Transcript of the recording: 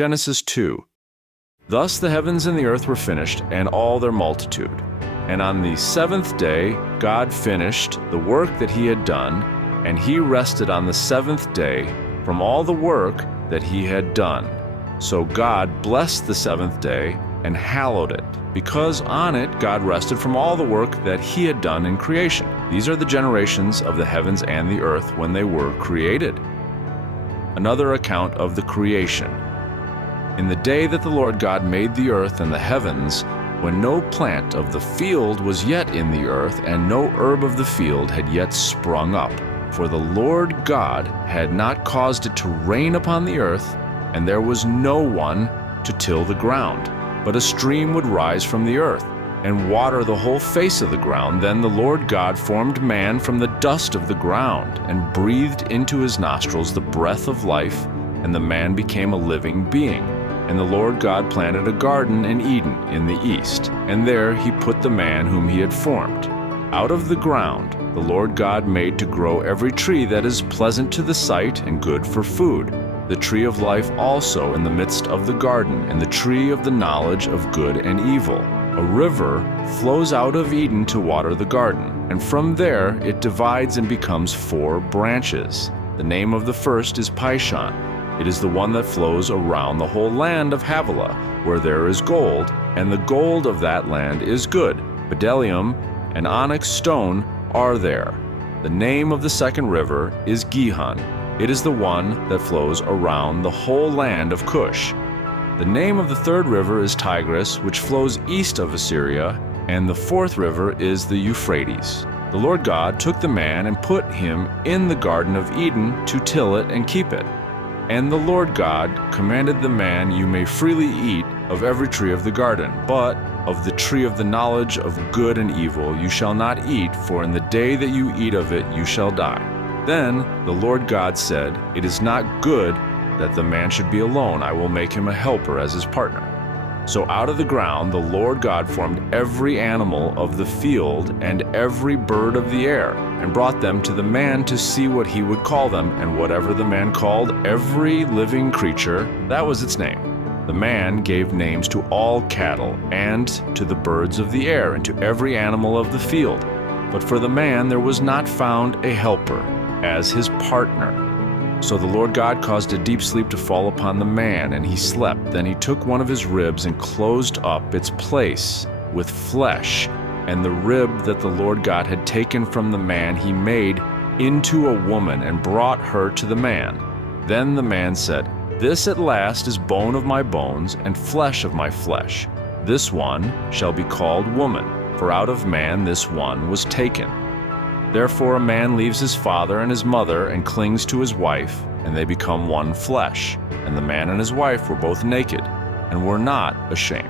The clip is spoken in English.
Genesis 2. Thus the heavens and the earth were finished, and all their multitude. And on the seventh day God finished the work that he had done, and he rested on the seventh day from all the work that he had done. So God blessed the seventh day and hallowed it, because on it God rested from all the work that he had done in creation. These are the generations of the heavens and the earth when they were created. Another account of the creation. In the day that the Lord God made the earth and the heavens, when no plant of the field was yet in the earth, and no herb of the field had yet sprung up, for the Lord God had not caused it to rain upon the earth, and there was no one to till the ground. But a stream would rise from the earth, and water the whole face of the ground. Then the Lord God formed man from the dust of the ground, and breathed into his nostrils the breath of life, and the man became a living being. And the Lord God planted a garden in Eden in the east, and there he put the man whom he had formed. Out of the ground the Lord God made to grow every tree that is pleasant to the sight and good for food, the tree of life also in the midst of the garden, and the tree of the knowledge of good and evil. A river flows out of Eden to water the garden, and from there it divides and becomes 4 branches. The name of the first is Pishon. It is the one that flows around the whole land of Havilah, where there is gold, and the gold of that land is good. Bdellium and onyx stone are there. The name of the second river is Gihon. It is the one that flows around the whole land of Cush. The name of the third river is Tigris, which flows east of Assyria, and the fourth river is the Euphrates. The Lord God took the man and put him in the Garden of Eden to till it and keep it. And the Lord God commanded the man, "You may freely eat of every tree of the garden, but of the tree of the knowledge of good and evil you shall not eat, for in the day that you eat of it you shall die." Then the Lord God said, "It is not good that the man should be alone. I will make him a helper as his partner." So out of the ground the Lord God formed every animal of the field and every bird of the air, and brought them to the man to see what he would call them. And whatever the man called every living creature, that was its name. The man gave names to all cattle, and to the birds of the air, and to every animal of the field. But for the man there was not found a helper as his partner. So the Lord God caused a deep sleep to fall upon the man, and he slept. Then he took one of his ribs and closed up its place with flesh, and the rib that the Lord God had taken from the man he made into a woman and brought her to the man. Then the man said, "This at last is bone of my bones and flesh of my flesh. This one shall be called woman, for out of man this one was taken." Therefore a man leaves his father and his mother and clings to his wife, and they become one flesh. And the man and his wife were both naked, and were not ashamed.